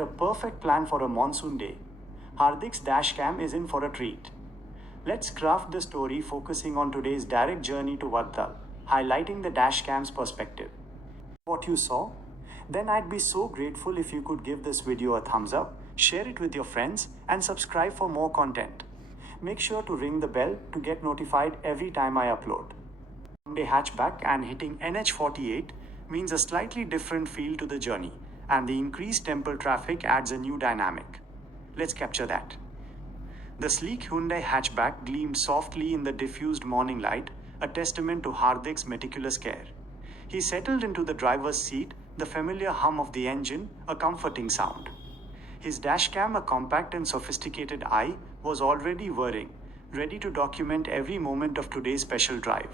A perfect plan for a monsoon day. Hardik's dashcam is in for a treat. Let's craft the story focusing on today's direct journey to Vadtal, highlighting the dashcam's perspective. What you saw? Then I'd be so grateful if you could give this video a thumbs up, share it with your friends, and subscribe for more content. Make sure to ring the bell to get notified every time I upload. Hyundai hatchback and hitting NH48 means a slightly different feel to the journey, and the increased temple traffic adds a new dynamic. Let's capture that. The sleek Hyundai hatchback gleamed softly in the diffused morning light, a testament to Hardik's meticulous care. He settled into the driver's seat, the familiar hum of the engine, a comforting sound. His dashcam, a compact and sophisticated eye, was already whirring, ready to document every moment of today's special drive.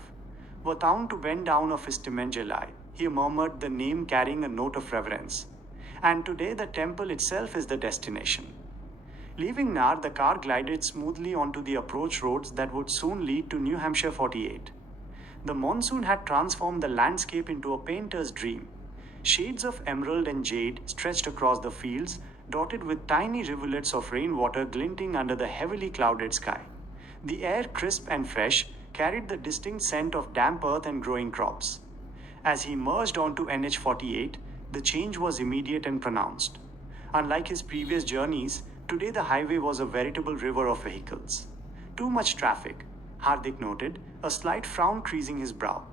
Without to bend down of his Timenjelai, he murmured the name carrying a note of reverence. And today the temple itself is the destination. Leaving Nar, the car glided smoothly onto the approach roads that would soon lead to New Hampshire 48. The monsoon had transformed the landscape into a painter's dream. Shades of emerald and jade stretched across the fields, dotted with tiny rivulets of rainwater glinting under the heavily clouded sky. The air, crisp and fresh, carried the distinct scent of damp earth and growing crops. As he merged onto NH48, the change was immediate and pronounced. Unlike his previous journeys, today the highway was a veritable river of vehicles. Too much traffic, Hardik noted, a slight frown creasing his brow.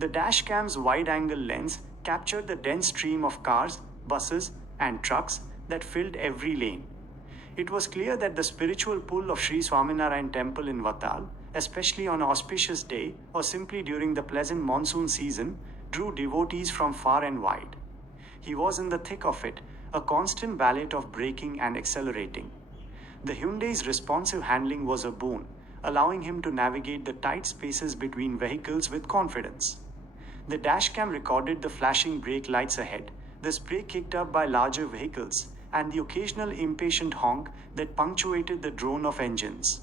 The dashcam's wide-angle lens captured the dense stream of cars, buses, and trucks that filled every lane. It was clear that the spiritual pull of Sri Swaminarayan Temple in Vadtal, especially on an auspicious day or simply during the pleasant monsoon season, drew devotees from far and wide. He was in the thick of it, a constant ballet of braking and accelerating. The Hyundai's responsive handling was a boon, allowing him to navigate the tight spaces between vehicles with confidence. The dashcam recorded the flashing brake lights ahead, the spray kicked up by larger vehicles, and the occasional impatient honk that punctuated the drone of engines.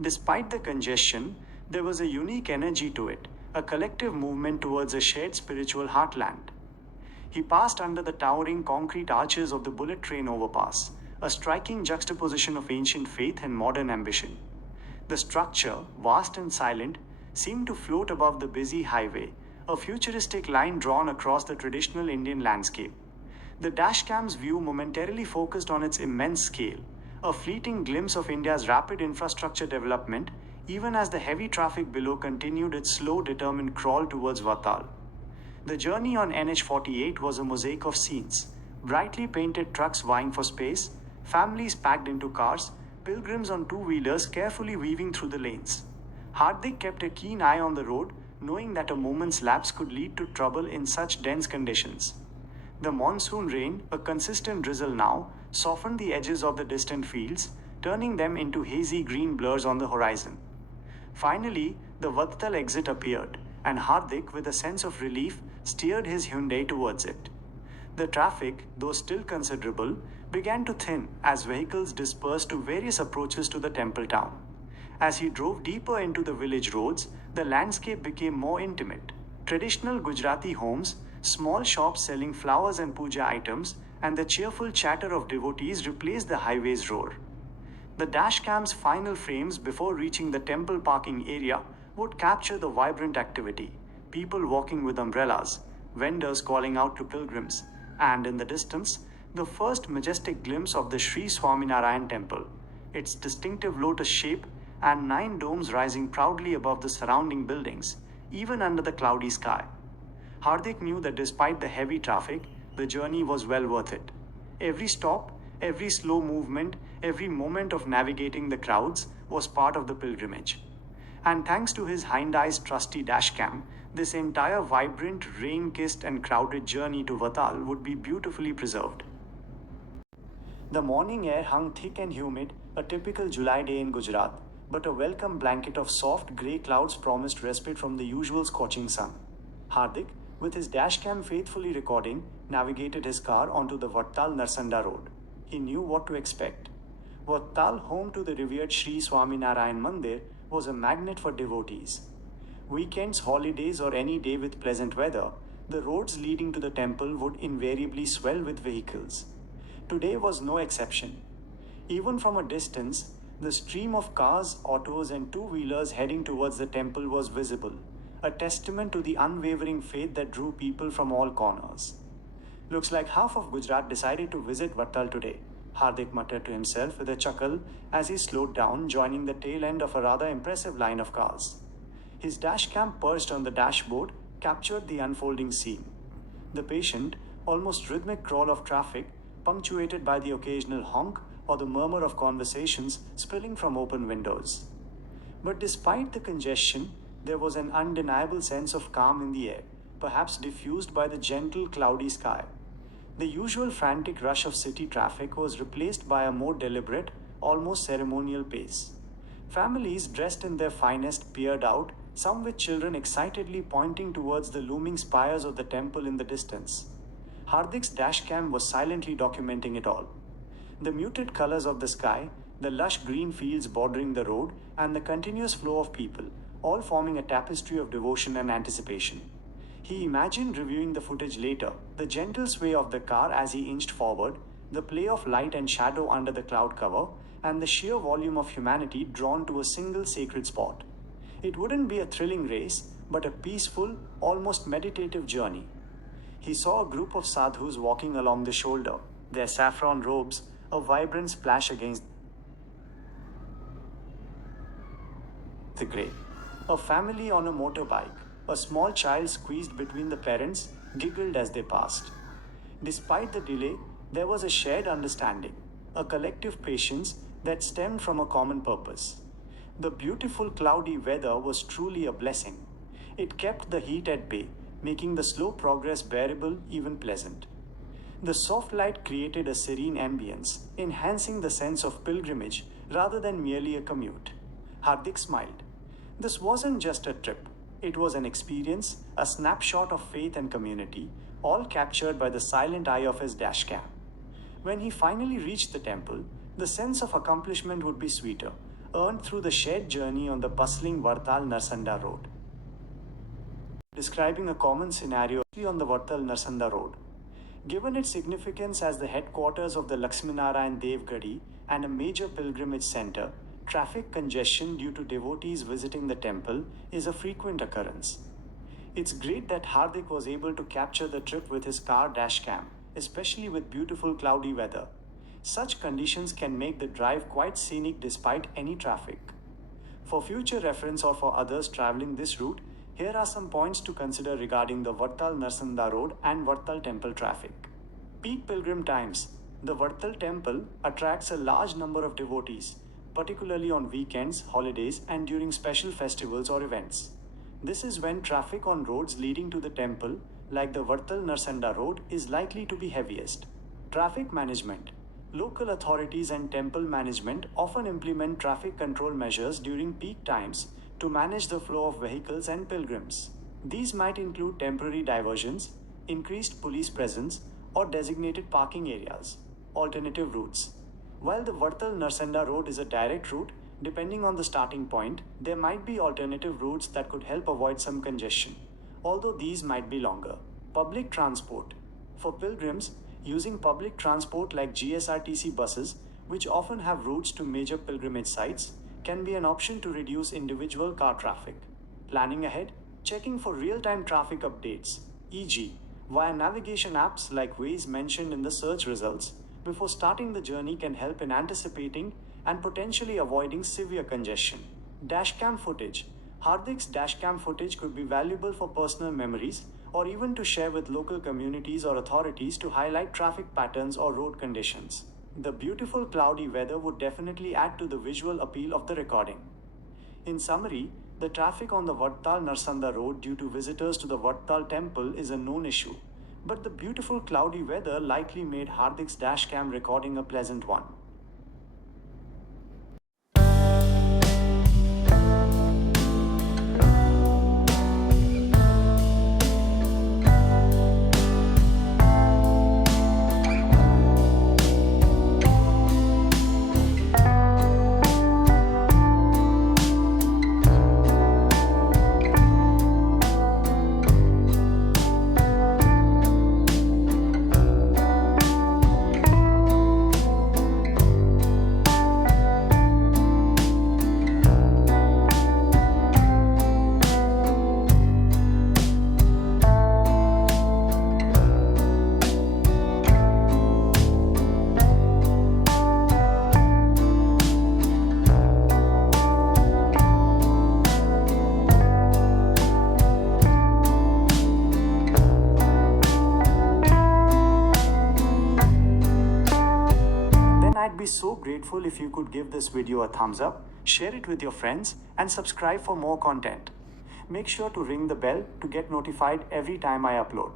Despite the congestion, there was a unique energy to it, a collective movement towards a shared spiritual heartland. He passed under the towering concrete arches of the bullet train overpass, a striking juxtaposition of ancient faith and modern ambition. The structure, vast and silent, seemed to float above the busy highway, a futuristic line drawn across the traditional Indian landscape. The dashcam's view momentarily focused on its immense scale, a fleeting glimpse of India's rapid infrastructure development, even as the heavy traffic below continued its slow, determined crawl towards Vadtal. The journey on NH48 was a mosaic of scenes, brightly painted trucks vying for space, families packed into cars, pilgrims on two-wheelers carefully weaving through the lanes. Hardik kept a keen eye on the road, knowing that a moment's lapse could lead to trouble in such dense conditions. The monsoon rain, a consistent drizzle now, softened the edges of the distant fields, turning them into hazy green blurs on the horizon. Finally, the Vadtal exit appeared, and Hardik, with a sense of relief, steered his Hyundai towards it. The traffic, though still considerable, began to thin as vehicles dispersed to various approaches to the temple town. As he drove deeper into the village roads, the landscape became more intimate. Traditional Gujarati homes, small shops selling flowers and puja items, and the cheerful chatter of devotees replaced the highway's roar. The dashcam's final frames before reaching the temple parking area would capture the vibrant activity, people walking with umbrellas, vendors calling out to pilgrims, and in the distance, the first majestic glimpse of the Sri Swaminarayan Temple, its distinctive lotus shape and 9 domes rising proudly above the surrounding buildings, even under the cloudy sky. Hardik knew that despite the heavy traffic, the journey was well worth it. Every stop, every slow movement, every moment of navigating the crowds was part of the pilgrimage. And thanks to his Hyundai's trusty dashcam, this entire vibrant, rain-kissed and crowded journey to Vadtal would be beautifully preserved. The morning air hung thick and humid, a typical July day in Gujarat, but a welcome blanket of soft grey clouds promised respite from the usual scorching sun. Hardik, with his dashcam faithfully recording, navigated his car onto the Vadtal Narsanda Road. He knew what to expect. Vadtal, home to the revered Sri Swaminarayan Mandir, was a magnet for devotees. Weekends, holidays, or any day with pleasant weather, the roads leading to the temple would invariably swell with vehicles. Today was no exception. Even from a distance, the stream of cars, autos, and two-wheelers heading towards the temple was visible, a testament to the unwavering faith that drew people from all corners. Looks like half of Gujarat decided to visit Vattal today, Hardik muttered to himself with a chuckle as he slowed down, joining the tail end of a rather impressive line of cars. His dashcam perched on the dashboard captured the unfolding scene. The patient, almost rhythmic crawl of traffic, punctuated by the occasional honk or the murmur of conversations spilling from open windows. But despite the congestion, there was an undeniable sense of calm in the air, perhaps diffused by the gentle, cloudy sky. The usual frantic rush of city traffic was replaced by a more deliberate, almost ceremonial pace. Families dressed in their finest peered out, some with children excitedly pointing towards the looming spires of the temple in the distance. Hardik's dashcam was silently documenting it all. The muted colors of the sky, the lush green fields bordering the road, and the continuous flow of people, all forming a tapestry of devotion and anticipation. He imagined reviewing the footage later, the gentle sway of the car as he inched forward, the play of light and shadow under the cloud cover, and the sheer volume of humanity drawn to a single sacred spot. It wouldn't be a thrilling race, but a peaceful, almost meditative journey. He saw a group of sadhus walking along the shoulder, their saffron robes a vibrant splash against the grey. A family on a motorbike, a small child squeezed between the parents, giggled as they passed. Despite the delay, there was a shared understanding, a collective patience that stemmed from a common purpose. The beautiful cloudy weather was truly a blessing. It kept the heat at bay, making the slow progress bearable, even pleasant. The soft light created a serene ambience, enhancing the sense of pilgrimage rather than merely a commute. Hardik smiled. This wasn't just a trip, it was an experience, a snapshot of faith and community, all captured by the silent eye of his dashcam. When he finally reached the temple, the sense of accomplishment would be sweeter, earned through the shared journey on the bustling Vadtal Narsanda Road. Describing a common scenario on the Vadtal Narsanda Road. Given its significance as the headquarters of the Lakshminarayan Dev Gadi and a major pilgrimage center, traffic congestion due to devotees visiting the temple is a frequent occurrence. It's great that Hardik was able to capture the trip with his car dashcam, especially with beautiful cloudy weather. Such conditions can make the drive quite scenic despite any traffic. For future reference or for others traveling this route, here are some points to consider regarding the Vadtal Narsanda Road and Vadtal Temple traffic. Peak pilgrim times. The Vadtal Temple attracts a large number of devotees, particularly on weekends, holidays, and during special festivals or events. This is when traffic on roads leading to the temple, like the Vadtal Narsanda Road, is likely to be heaviest. Traffic management. Local authorities and temple management often implement traffic control measures during peak times to manage the flow of vehicles and pilgrims. These might include temporary diversions, increased police presence, or designated parking areas. Alternative routes. While the Vadtal Narsanda Road is a direct route, depending on the starting point, there might be alternative routes that could help avoid some congestion, although these might be longer. Public transport. For pilgrims, using public transport like GSRTC buses, which often have routes to major pilgrimage sites, can be an option to reduce individual car traffic. Planning ahead, checking for real-time traffic updates, e.g., via navigation apps like Waze mentioned in the search results, before starting the journey can help in anticipating and potentially avoiding severe congestion. Dashcam footage. Hardik's dashcam footage could be valuable for personal memories or even to share with local communities or authorities to highlight traffic patterns or road conditions. The beautiful cloudy weather would definitely add to the visual appeal of the recording. In summary, the traffic on the Vadtal Narsanda Road due to visitors to the Vadtal temple is a known issue, but the beautiful cloudy weather likely made Hardik's dashcam recording a pleasant one. I'd be so grateful if you could give this video a thumbs up, share it with your friends, and subscribe for more content. Make sure to ring the bell to get notified every time I upload.